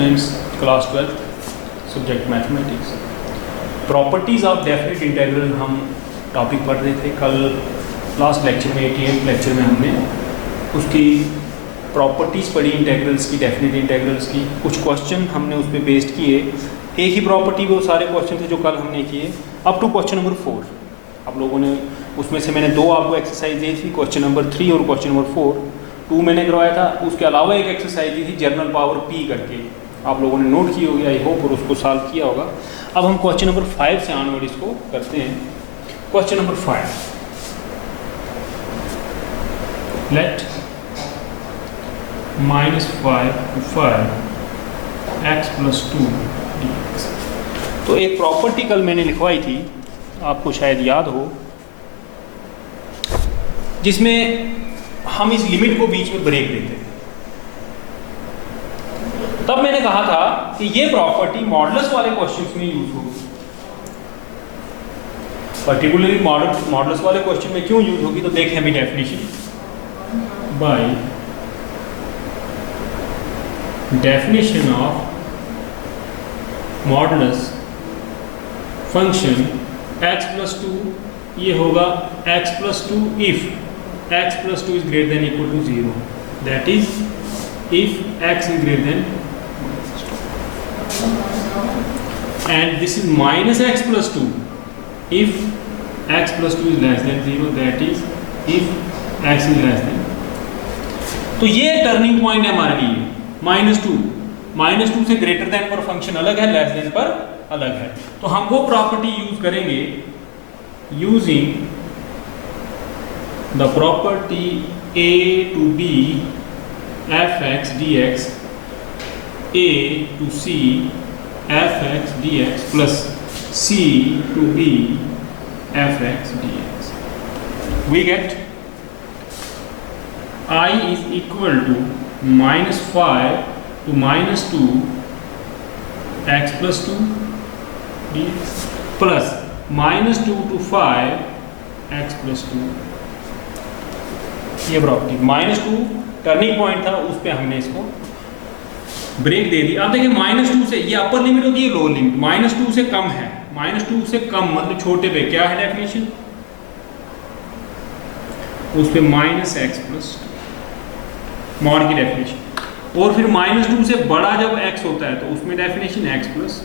Students, class 12 subject mathematics. Properties of definite integral हम topic पढ़ रहे थे। कल लास्ट लेक्चर में 88 लेक्चर में हमने उसकी प्रॉपर्टीज़ पढ़ी इंटीग्रल्स की, डेफिनेट इंटीग्रल्स की। कुछ क्वेश्चन हमने उस पर बेस्ड किए। एक ही प्रॉपर्टी वो सारे क्वेश्चन थे जो कल हमने किए अप टू क्वेश्चन नंबर 4। आप लोगों ने उसमें से मैंने 2 आपको एक्सरसाइज दी थी, क्वेश्चन नंबर 3 और क्वेश्चन नंबर 4। 2 मैंने करवाया था। उसके अलावा एक एक्सरसाइज दी थी जनरल पावर पी करके, आप लोगों ने नोट की होगी आई होप, और उसको सॉल्व किया होगा। अब हम क्वेश्चन नंबर 5 से ऑनवर्ड इसको करते हैं। Question number 5, let -5 to 5 x + 2 dx। तो एक प्रॉपर्टी कल मैंने लिखवाई थी, आपको शायद याद हो, जिसमें हम इस लिमिट को बीच में ब्रेक देते हैं। तब मैंने कहा था कि ये प्रॉपर्टी मॉडुलस वाले क्वेश्चंस में यूज होगी। पर्टिकुलरली मॉडुलस वाले क्वेश्चन में क्यों यूज होगी, तो देखें अभी definition. By definition of modulus function x + 2, ये होगा x + 2 if x + 2 is greater than equal to 0, that is if x is greater than, and this is minus x + 2 if x + 2 is less than 0, that is if x is less than। तो ये turning point है हमारे लिए। -2 से greater than पर function अलग है, less than पर अलग है। तो हम वो प्रॉपर्टी यूज करेंगे using the property a to b f(x) dx, a to c f(x) dx plus c to b f(x) dx। We get I is equal to -5 to -2 x + 2 dx plus -2 to 5 x + 2। ये property -2 turning point था, उस पे हमने इसको break दे दिया। अब देखिए -2 से, ये अपर लिमिट होती है, लोअर लिमिट। -2 से कम है, -2 से कम मतलब छोटे पे क्या है डेफिनेशन, उस पे -x + 2 मॉड की डेफिनेशन। और फिर -2 से बड़ा जब x होता है तो उसमें डेफिनेशन x +।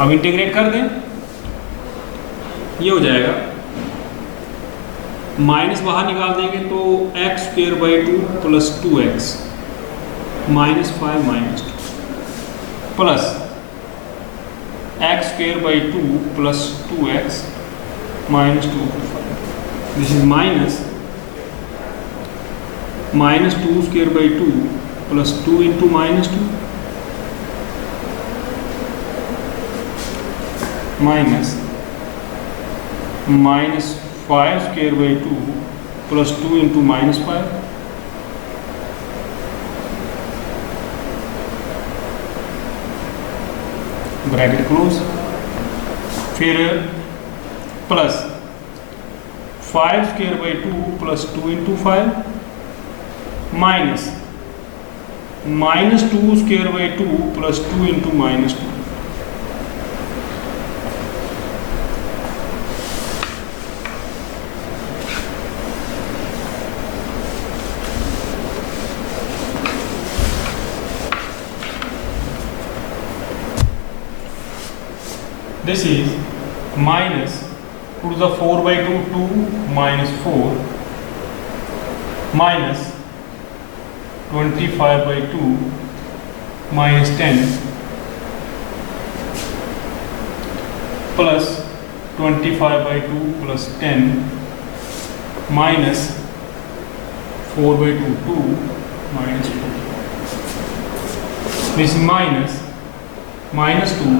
अब इंटीग्रेट कर दें, ये हो जाएगा, माइनस बाहर निकाल देंगे तो x² / 2 + 2x -5 -2 plus x² / 2 + 2x -2 × 5। This is -2² / 2 + 2 × -2 -5² / 2 + 2 × -5 bracket close, फिर plus 5² / 2 + 2 × 5 minus -2² / 2 + 2 × -2। This is -2 to the 4 / 2 2 -4 minus 25 / 2 -10 plus 25 / 2 plus 10 minus 4 / 2 2 -4। This is minus -2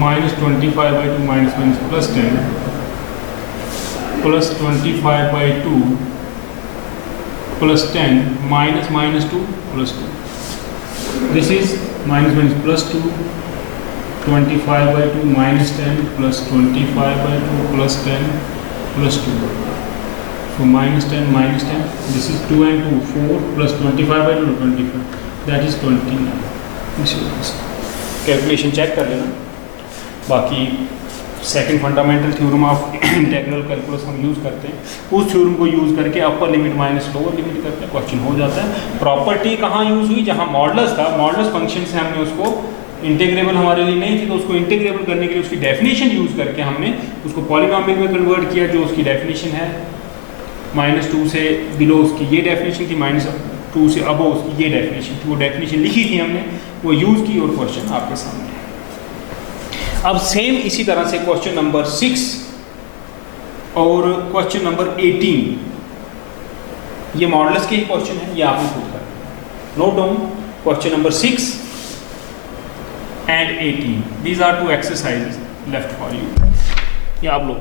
-25 / 2 -1 plus 10 plus 25 / 2 plus 10 minus -2 plus 2। This is -1 plus 2, 25 / 2 -10 plus 25 / 2 plus 10 plus 2। So -10, this is 2 and 2, 4 plus 25 by 2, 25, that is 29. Calculation check कर लेना। बाकी second fundamental theorem of integral calculus हम use करते हैं, उस theorem को use करके upper limit minus lower limit करके क्वेश्चन हो जाता है। प्रॉपर्टी कहाँ यूज़ हुई? जहाँ मॉडुलस था, मॉडुलस फंक्शन से हमने उसको इंटीग्रेबल हमारे लिए नहीं थी तो उसको इंटीग्रेबल करने के लिए उसकी डेफिनेशन यूज़ करके हमने उसको पॉलीनॉमियल में कन्वर्ट किया, जो उसकी डेफिनेशन है -2 से बिलो उसकी ये डेफिनेशन थी, -2 से अबो उसकी ये डेफिनेशन थी। वो डेफिनेशन लिखी थी हमने, वो यूज़ की और क्वेश्चन आपके सामने है। अब सेम इसी तरह से क्वेश्चन नंबर 6 और क्वेश्चन नंबर 18, ये मॉडुलस के ही क्वेश्चन है, ये आपने खुद कर note down. Question number 6 and 18, these are 2 exercises left for you। ये आप लोग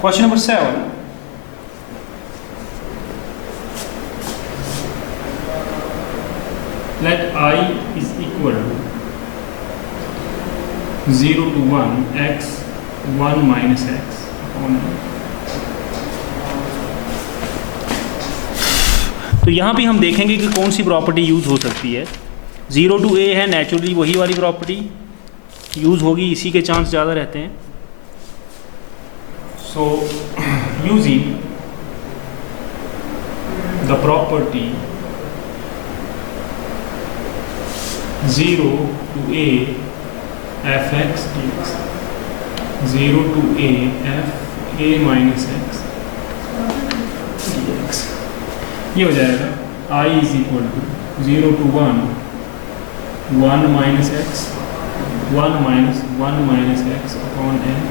question number 7, let I is equal to 0 to 1 x 1 minus x upon n। तो यहाँ भी हम देखेंगे कि कौन सी प्रॉपर्टी यूज़ हो सकती है। 0 टू a है, नेचुरली वही वाली प्रॉपर्टी यूज़ होगी, इसी के चांस ज़्यादा रहते हैं। So using the property 0 to a fx dx, 0 to a f a minus x dx, ये हो जाएगा I is equal to 0 to 1 1 minus x 1 minus x upon n।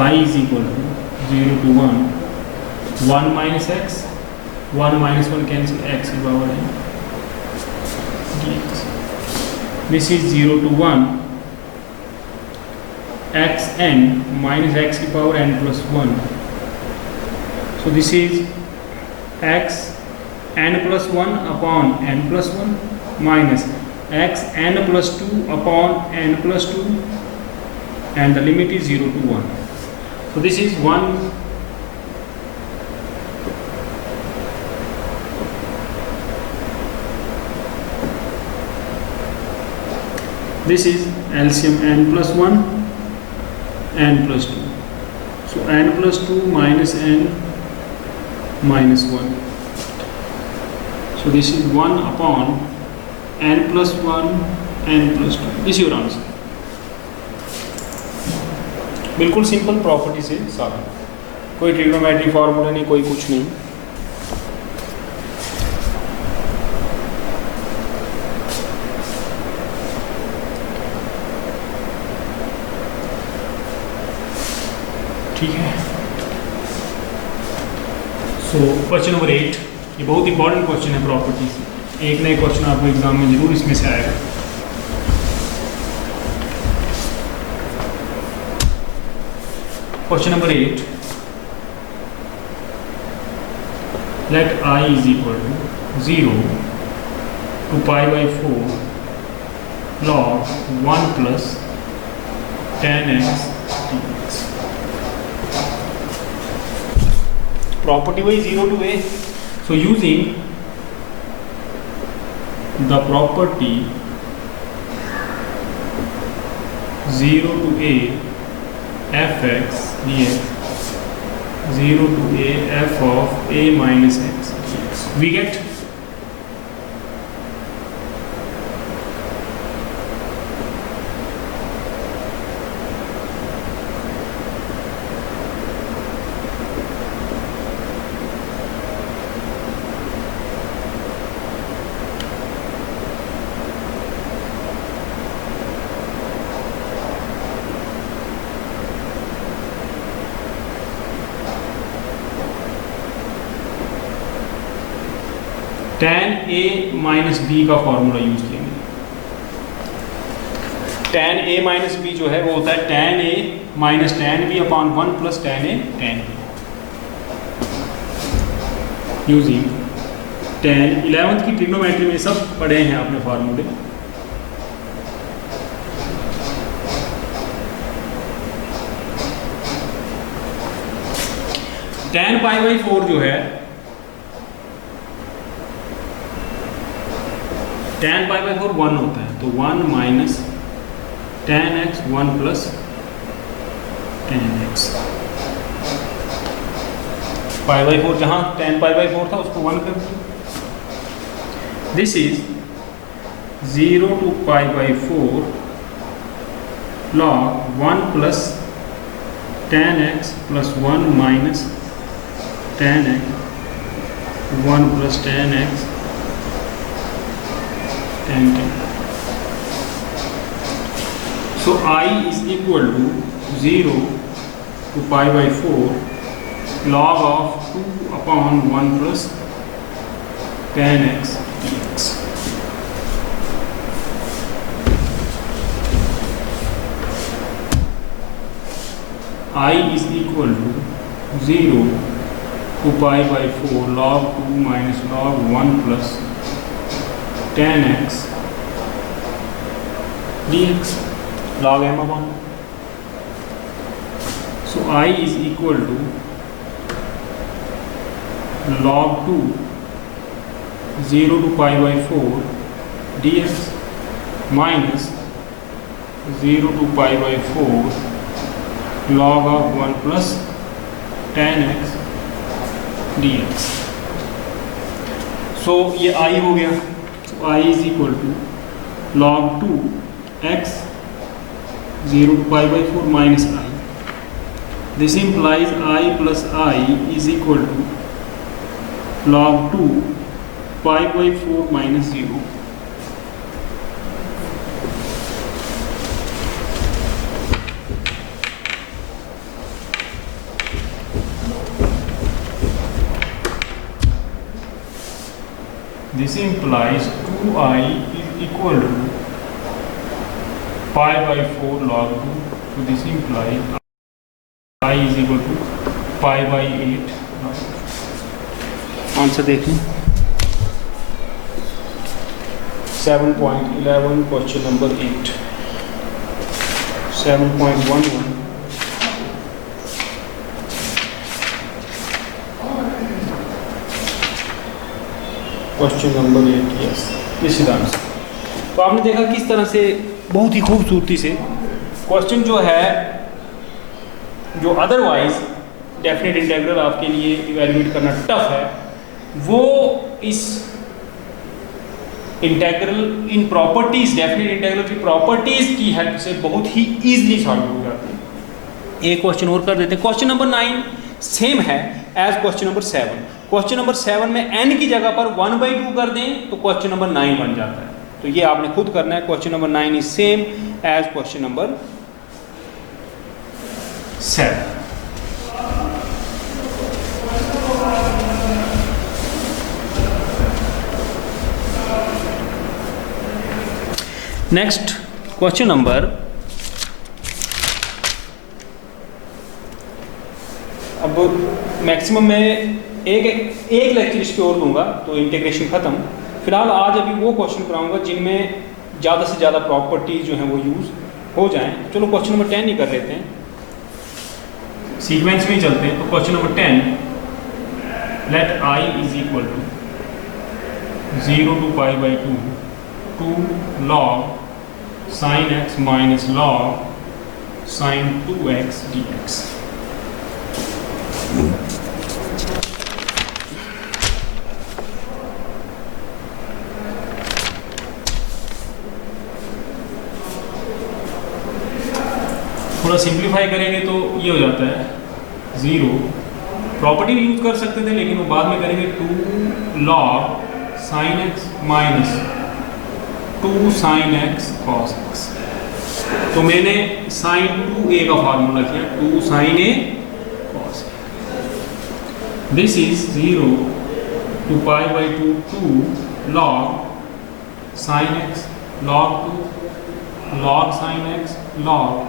I is equal to 0 to 1 1 minus x 1 minus 1 cancel x की power n dx। This is 0 to 1 x n minus x की power n plus 1। So this is x n plus 1 upon n plus 1 minus x n plus 2 upon n plus 2, and the limit is 0 to 1. So this is 1 this is LCM n plus 1 n plus 2, so n plus 2 minus n minus 1, so this is 1 upon n plus 1 n plus 2, this is your answer। बिल्कुल simple property से सारा, कोई trigonometry formula नहीं, कोई कुछ नहीं। ठीक है। सो क्वेश्चन नंबर 8, ये बहुत इंपॉर्टेंट क्वेश्चन है प्रॉपर्टी से, एक नए क्वेश्चन आपको एग्जाम में जरूर इसमें से आएगा। Question number 8, let I is equal to 0 to pi by 4 log 1 plus 10x dx। Property वही 0 to a, so using the property 0 to a fx dx, 0 to a f of a minus x dx, we get tan a minus b का formula use करेंगे। tan a minus b जो है वो होता है tan a minus tan b upon 1 plus tan a tan b using tan 11th की trigonometry में सब पढ़े हैं आपने फार्मूले। tan पाई बाई 4 जो है tan पाई बाई 4 1 होता है, तो 1 minus tan x 1 plus tan x pi by 4 जहाँ tan पाई बाई 4 था उसको 1 कर दिया। This is 0 to pi by 4 log 1 plus tan x plus 1 minus tan x 1 plus tan x tan tan। So I is equal to 0 to pi by 4 log of 2 upon 1 plus tan x dx। I is equal to 0 to pi by 4 log 2 minus log 1 plus tan x dx log m upon। So I is equal to log 2 0 to pi by 4 dx minus 0 to pi by 4 log of 1 plus tan x dx। So ये I हो गया। So I is equal to log 2 x 0 to pi by 4 minus I। This implies I plus I is equal to log 2 pi by 4 minus 0। This implies 2I is equal to pi by 4 log 2। So this implies I is equal to pi by 8। Answer देखें 7.11 question number 8। 7.11 question number 8। Yes, this is answer. तो आपने देखा किस तरह से बहुत ही खूबसूरती से क्वेश्चन जो है, जो अदरवाइज डेफिनेट इंटीग्रल आपके लिए इवेल्युएट करना टफ है, वो इस इंटीग्रल इन प्रॉपर्टीज, डेफिनेट इंटीग्रल की प्रॉपर्टीज की हेल्प से बहुत ही इजीली सॉल्व हो जाते हैं। एक क्वेश्चन और कर देते हैं। क्वेश्चन नंबर 9 सेम है as question number 7। Question number 7 में n की जगह पर 1/2 कर दें तो क्वेश्चन नंबर 9 बन जाता है। तो ये आपने खुद करना है। Question number 9 is same as question number 7। Next question number, अब मैक्सिमम मैं एक लेक्चर इस पे और दूंगा तो इंटीग्रेशन खत्म। फिलहाल आज अभी वो क्वेश्चन कराऊंगा जिनमें ज़्यादा से ज़्यादा प्रॉपर्टीज जो हैं वो यूज़ हो जाएं। चलो क्वेश्चन नंबर 10 ही कर लेते हैं, सीक्वेंस में ही चलते हैं। तो question number 10, let I is equal to 0 to pi by 2 2 log sin x minus log sin 2x dx। थोड़ा सिंप्लीफाई करेंगे तो ये हो जाता है 0। प्रॉपर्टी भी यूज कर सकते थे लेकिन वो बाद में करेंगे। 2 log sin x minus 2 sin x cos x। तो मैंने sin 2a का फार्मूला किया, 2 sin a cos a। This is 0 to pi by 2 2 log sin x log 2 log sin x log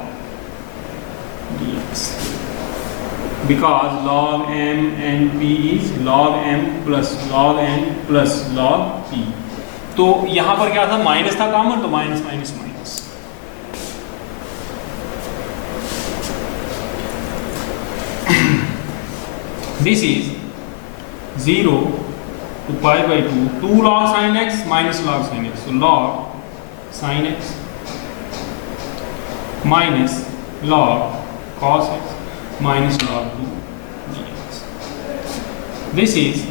dx, because log m and p is log m plus log n plus log p। तो यहां पर क्या था, minus था common, तो minus minus minus. This is 0 to pi by 2 log sin x minus log sin x, so log sin x minus log cos x minus log 2 dx. This is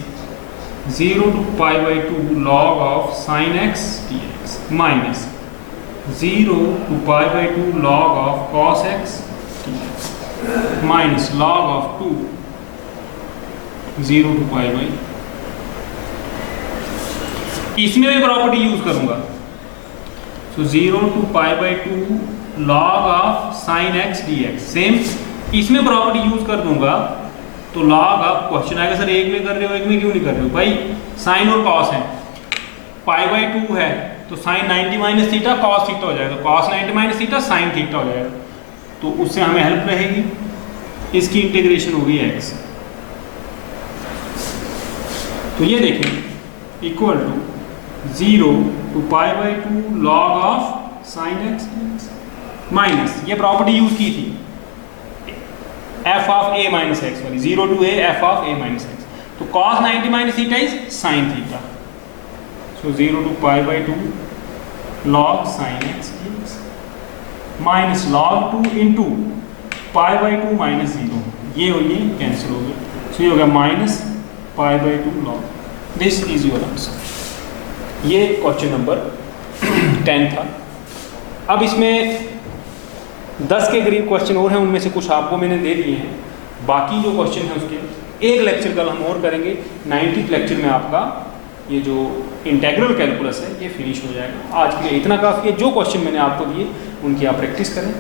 0 to pi by 2 log of sin x dx minus 0 to pi by 2 log of cos x dx minus log of 2 0 to pi by। इसमें भी property use करूंगा, सो 0 to pi by 2 log of sin x dx, same इसमें property use कर दूंगा। तो log, आप question आएगा sir एक में कर रहे हो, एक में क्यों नहीं कर रहे हो भाई, साइन और कॉस है, पाई बाई 2 है तो sine 90 minus theta cos theta हो जाएगा, cos 90 minus theta sine theta हो जाएगा, तो उससे हमें हेल्प रहेगी। इसकी इंटीग्रेशन होगी x, तो ये देखें equal to 0 to pi by 2 log of sin x dx minus, ये प्रॉपर्टी यूज की थी f of a minus x वाली, 0 to a f of a minus x, तो cos 90 minus theta is sin theta, so 0 to pi by 2 log sin x dx minus log 2 into pi by 2 minus 0, ये और ये cancel हो गया, so ये हो गया minus pi by 2 log, this is your answer. ये क्वेश्चन नंबर 10 था। अब इसमें 10 के करीब क्वेश्चन और हैं, उनमें से कुछ आपको मैंने दे दिए हैं, बाकी जो क्वेश्चन हैं उसके एक लेक्चर कल हम और करेंगे। 90th लेक्चर में आपका ये जो इंटेग्रल कैलकुलस है ये फिनिश हो जाएगा। आज के लिए इतना काफ़ी है, जो क्वेश्चन मैंने आपको दिए उनकी आप प्रैक्टिस करें।